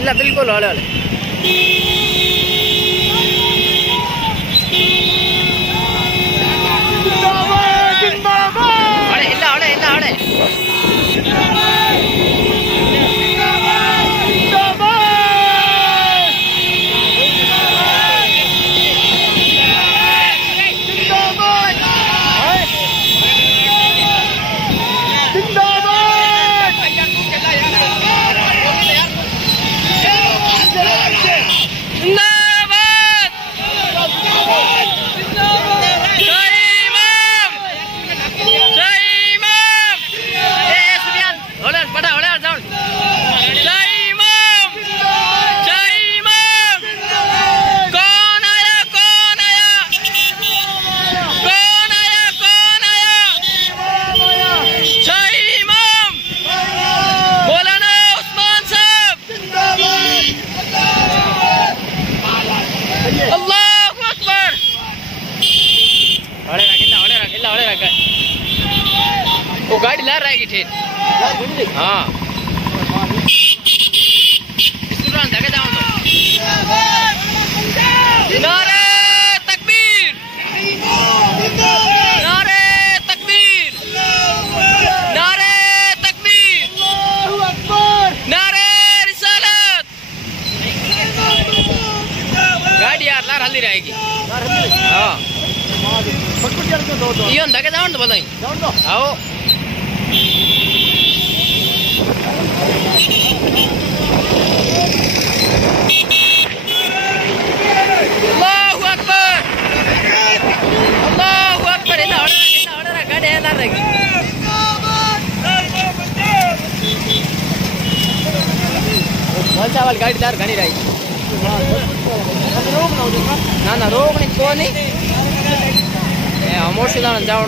ಇಲ್ಲ ಬಿಲ್ಕುಲ್ ಒಳ್ಳೆ ಒಳ್ಳೆ ಇಲ್ಲ ಒಳ್ಳೆ ಇಲ್ಲ ಒಳ್ಳೆ वो गाड़ी ला रहा है कि ठेठ हाँ इसको धके जाओ तो नारे तकबीर नारे तकबीर नारे तकबीर नारे रिसालत गाड़ी यार लार हल्दी रहेगी हाँ ये धके जाओ तो बताई आओ Allahu Akbar Allahu Akbar ina order gade la regi वाल गाड़ी दार घनी रही ना रोक नहीं कौन नहीं अमोशनल जाओ